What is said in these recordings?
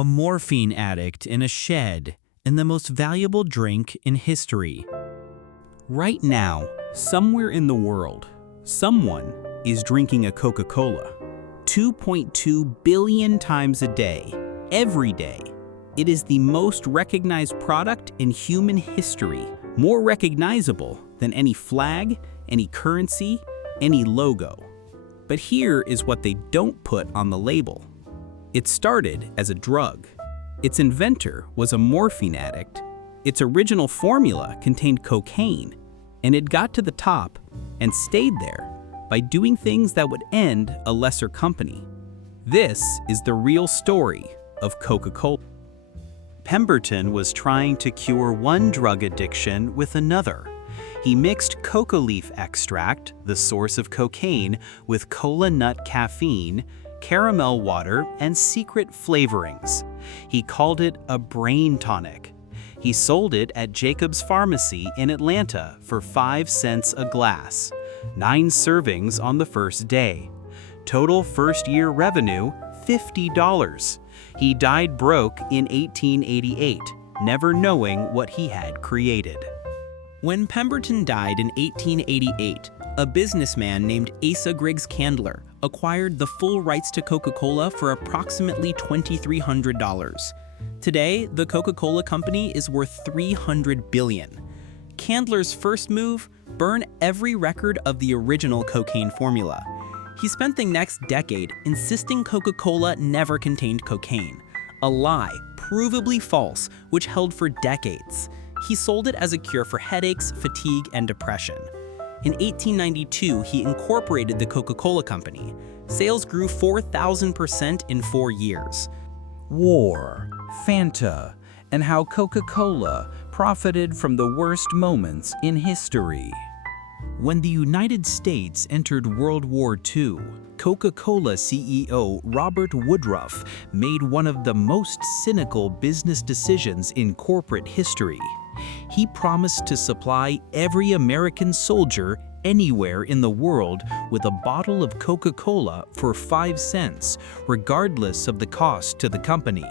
A morphine addict in a shed, and the most valuable drink in history. Right now, somewhere in the world, someone is drinking a Coca-Cola. 2.2 billion times a day, every day. It is the most recognized product in human history, more recognizable than any flag, any currency, any logo. But here is what they don't put on the label. It started as a drug. Its inventor was a morphine addict. Its original formula contained cocaine, and it got to the top and stayed there by doing things that would end a lesser company. This is the real story of Coca-Cola. Pemberton was trying to cure one drug addiction with another. He mixed coca leaf extract, the source of cocaine, with cola nut caffeine, caramel water, and secret flavorings. He called it a brain tonic. He sold it at Jacob's Pharmacy in Atlanta for 5 cents a glass, 9 servings on the first day. Total first-year revenue, $50. He died broke in 1888, never knowing what he had created. When Pemberton died in 1888, a businessman named Asa Griggs Candler acquired the full rights to Coca-Cola for approximately $2,300. Today, the Coca-Cola company is worth $300 billion. Candler's first move? Burn every record of the original cocaine formula. He spent the next decade insisting Coca-Cola never contained cocaine, a lie, provably false, which held for decades. He sold it as a cure for headaches, fatigue, and depression. In 1892, he incorporated the Coca-Cola Company. Sales grew 4,000% in 4 years. War, Fanta, and how Coca-Cola profited from the worst moments in history. When the United States entered World War II, Coca-Cola CEO Robert Woodruff made one of the most cynical business decisions in corporate history. He promised to supply every American soldier anywhere in the world with a bottle of Coca-Cola for 5 cents, regardless of the cost to the company.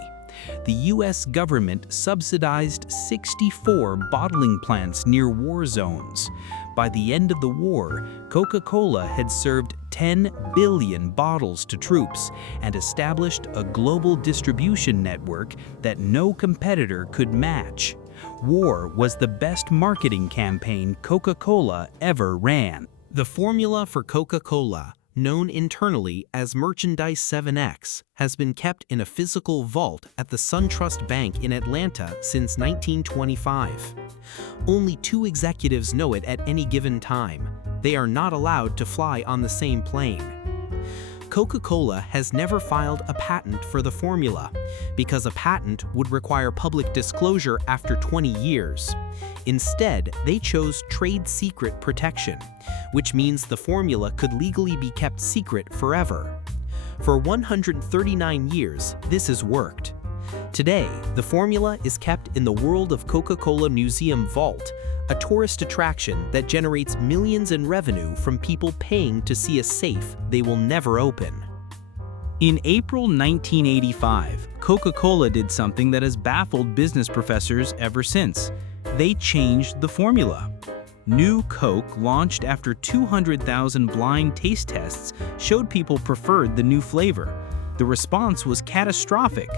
The U.S. government subsidized 64 bottling plants near war zones. By the end of the war, Coca-Cola had served 10 billion bottles to troops and established a global distribution network that no competitor could match. War was the best marketing campaign Coca-Cola ever ran. The formula for Coca-Cola, known internally as Merchandise 7X, has been kept in a physical vault at the SunTrust Bank in Atlanta since 1925. Only 2 executives know it at any given time. They are not allowed to fly on the same plane. Coca-Cola has never filed a patent for the formula, because a patent would require public disclosure after 20 years. Instead, they chose trade secret protection, which means the formula could legally be kept secret forever. For 139 years, this has worked. Today, the formula is kept in the World of Coca-Cola Museum Vault, a tourist attraction that generates millions in revenue from people paying to see a safe they will never open. In April 1985, Coca-Cola did something that has baffled business professors ever since. They changed the formula. New Coke, launched after 200,000 blind taste tests, showed people preferred the new flavor. The response was catastrophic.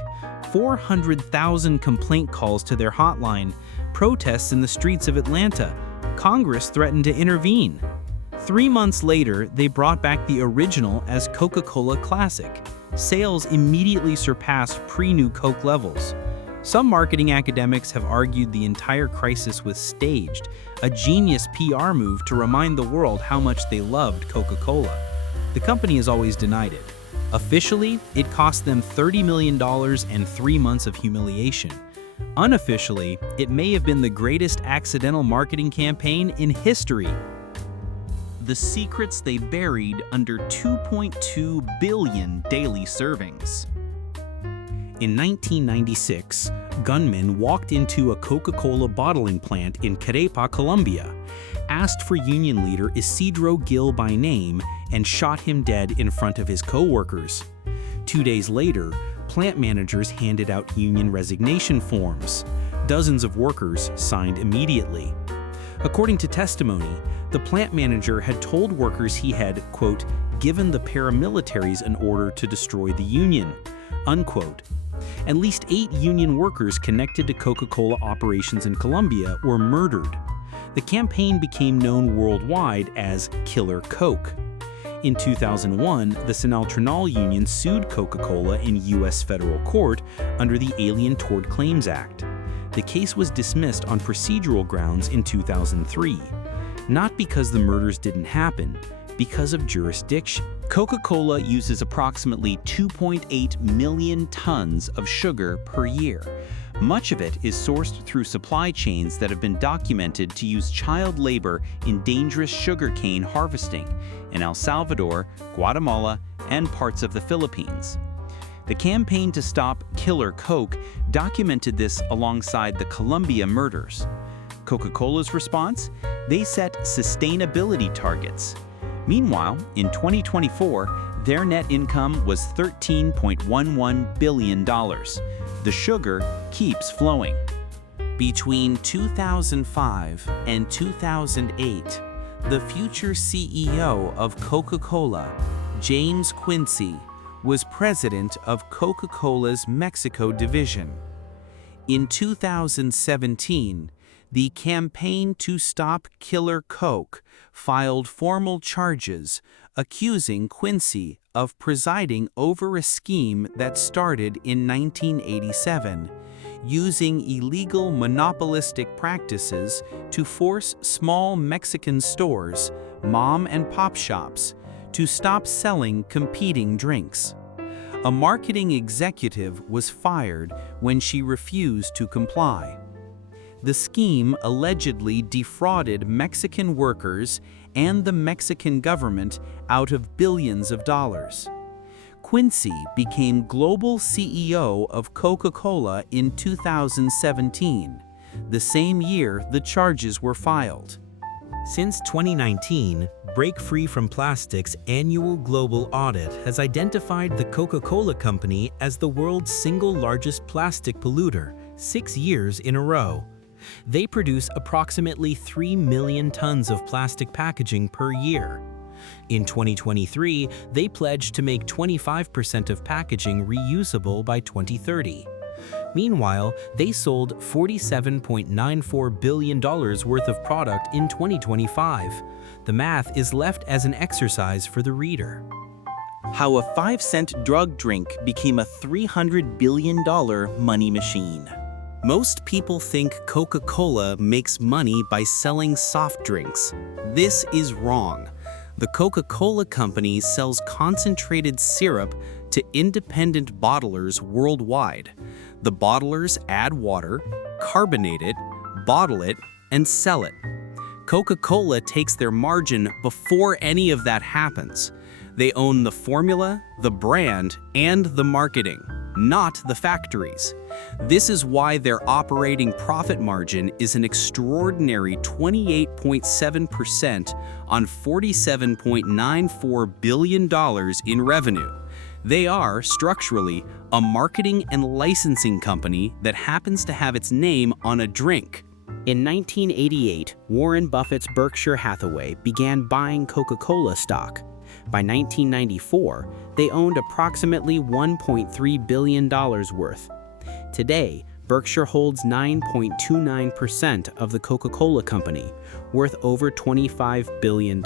400,000 complaint calls to their hotline, protests in the streets of Atlanta. Congress threatened to intervene. 3 months later, they brought back the original as Coca-Cola Classic. Sales immediately surpassed pre-New Coke levels. Some marketing academics have argued the entire crisis was staged, a genius PR move to remind the world how much they loved Coca-Cola. The company has always denied it. Officially, it cost them $30 million and 3 months of humiliation. Unofficially, it may have been the greatest accidental marketing campaign in history. The secrets they buried under 2.2 billion daily servings. In 1996, gunmen walked into a Coca-Cola bottling plant in Carepa, Colombia, asked for union leader Isidro Gil by name, and shot him dead in front of his co-workers. 2 days later, plant managers handed out union resignation forms. Dozens of workers signed immediately. According to testimony, the plant manager had told workers he had, quote, given the paramilitaries an order to destroy the union, unquote. At least 8 union workers connected to Coca-Cola operations in Colombia were murdered. The campaign became known worldwide as Killer Coke. In 2001, the Sinaltranol Union sued Coca-Cola in U.S. federal court under the Alien Tort Claims Act. The case was dismissed on procedural grounds in 2003, not because the murders didn't happen, because of jurisdiction. Coca-Cola uses approximately 2.8 million tons of sugar per year. Much of it is sourced through supply chains that have been documented to use child labor in dangerous sugarcane harvesting in El Salvador, Guatemala, and parts of the Philippines. The campaign to stop Killer Coke documented this alongside the Colombia murders. Coca-Cola's response? They set sustainability targets. Meanwhile, in 2024, their net income was $13.11 billion. The sugar keeps flowing. Between 2005 and 2008, the future CEO of Coca-Cola, James Quincy, was president of Coca-Cola's Mexico division. In 2017, the Campaign to Stop Killer Coke filed formal charges accusing Quincy of presiding over a scheme that started in 1987, using illegal monopolistic practices to force small Mexican stores, mom and pop shops, to stop selling competing drinks. A marketing executive was fired when she refused to comply. The scheme allegedly defrauded Mexican workers and the Mexican government out of billions of dollars. Quincy became global CEO of Coca-Cola in 2017, the same year the charges were filed. Since 2019, Break Free from Plastic's annual global audit has identified the Coca-Cola Company as the world's single largest plastic polluter, 6 years in a row. They produce approximately 3 million tons of plastic packaging per year. In 2023, they pledged to make 25% of packaging reusable by 2030. Meanwhile, they sold $47.94 billion worth of product in 2025. The math is left as an exercise for the reader. How a 5-cent drug drink became a $300 billion money machine. Most people think Coca-Cola makes money by selling soft drinks. This is wrong. The Coca-Cola Company sells concentrated syrup to independent bottlers worldwide. The bottlers add water, carbonate it, bottle it, and sell it. Coca-Cola takes their margin before any of that happens. They own the formula, the brand, and the marketing, not the factories. This is why their operating profit margin is an extraordinary 28.7% on $47.94 billion in revenue. They are, structurally, a marketing and licensing company that happens to have its name on a drink. In 1988, Warren Buffett's Berkshire Hathaway began buying Coca-Cola stock. By 1994, they owned approximately $1.3 billion worth. Today, Berkshire holds 9.29% of the Coca-Cola Company, worth over $25 billion.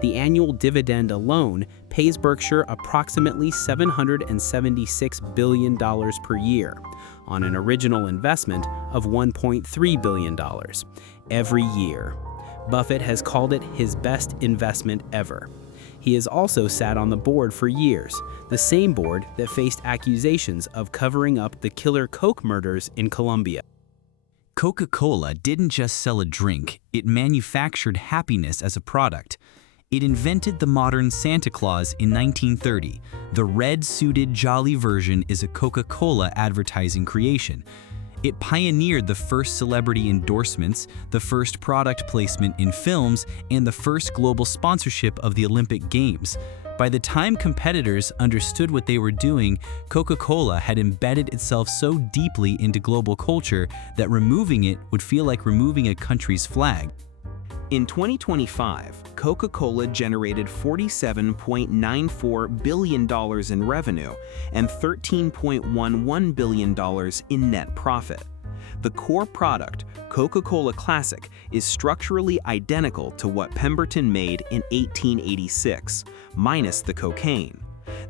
The annual dividend alone pays Berkshire approximately $776 billion per year, on an original investment of $1.3 billion every year. Buffett has called it his best investment ever. He has also sat on the board for years, the same board that faced accusations of covering up the Killer Coke murders in Colombia. Coca-Cola didn't just sell a drink, it manufactured happiness as a product. It invented the modern Santa Claus in 1930. The red-suited jolly version is a Coca-Cola advertising creation. It pioneered the first celebrity endorsements, the first product placement in films, and the first global sponsorship of the Olympic Games. By the time competitors understood what they were doing, Coca-Cola had embedded itself so deeply into global culture that removing it would feel like removing a country's flag. In 2025, Coca-Cola generated $47.94 billion in revenue and $13.11 billion in net profit. The core product, Coca-Cola Classic, is structurally identical to what Pemberton made in 1886, minus the cocaine.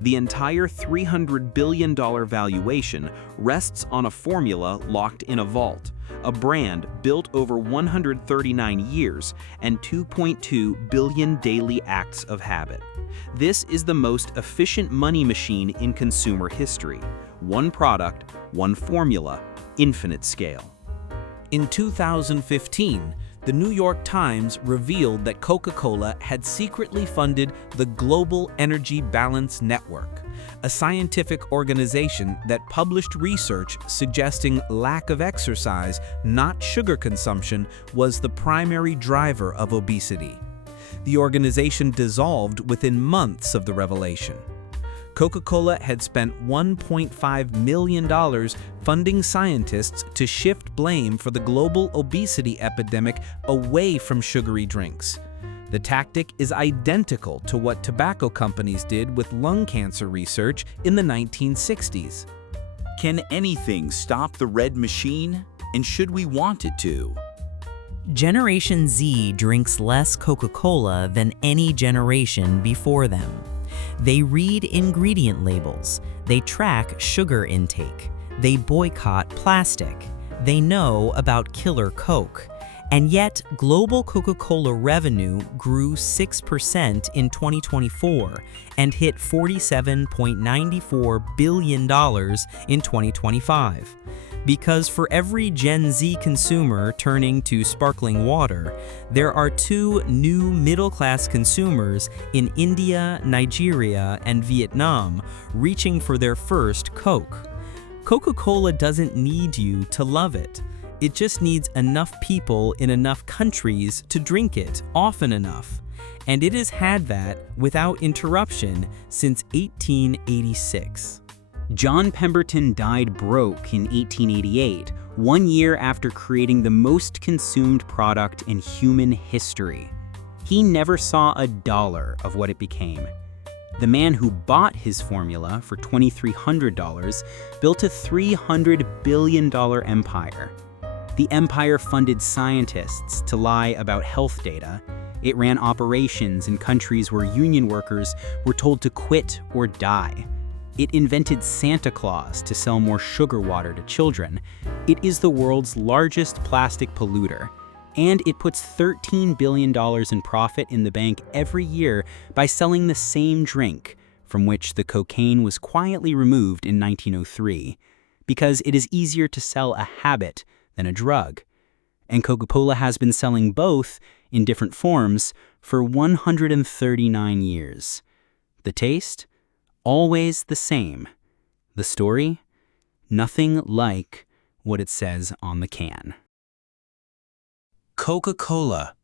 The entire $300 billion valuation rests on a formula locked in a vault, a brand built over 139 years and 2.2 billion daily acts of habit. This is the most efficient money machine in consumer history. One product, one formula, infinite scale. In 2015, the New York Times revealed that Coca-Cola had secretly funded the Global Energy Balance Network, a scientific organization that published research suggesting lack of exercise, not sugar consumption, was the primary driver of obesity. The organization dissolved within months of the revelation. Coca-Cola had spent $1.5 million funding scientists to shift blame for the global obesity epidemic away from sugary drinks. The tactic is identical to what tobacco companies did with lung cancer research in the 1960s. Can anything stop the red machine? And should we want it to? Generation Z drinks less Coca-Cola than any generation before them. They read ingredient labels, they track sugar intake, they boycott plastic, they know about Killer Coke. And yet, global Coca-Cola revenue grew 6% in 2024 and hit $47.94 billion in 2025. Because for every Gen Z consumer turning to sparkling water, there are 2 new middle-class consumers in India, Nigeria, and Vietnam reaching for their first Coke. Coca-Cola doesn't need you to love it. It just needs enough people in enough countries to drink it often enough. And it has had that without interruption since 1886. John Pemberton died broke in 1888, 1 year after creating the most consumed product in human history. He never saw a dollar of what it became. The man who bought his formula for $2,300 built a $300 billion empire. The empire funded scientists to lie about health data. It ran operations in countries where union workers were told to quit or die. It invented Santa Claus to sell more sugar water to children. It is the world's largest plastic polluter. And it puts $13 billion in profit in the bank every year by selling the same drink, from which the cocaine was quietly removed in 1903, because it is easier to sell a habit than a drug. And Coca-Cola has been selling both, in different forms, for 139 years. The taste? Always the same. The story? Nothing like what it says on the can. Coca-Cola,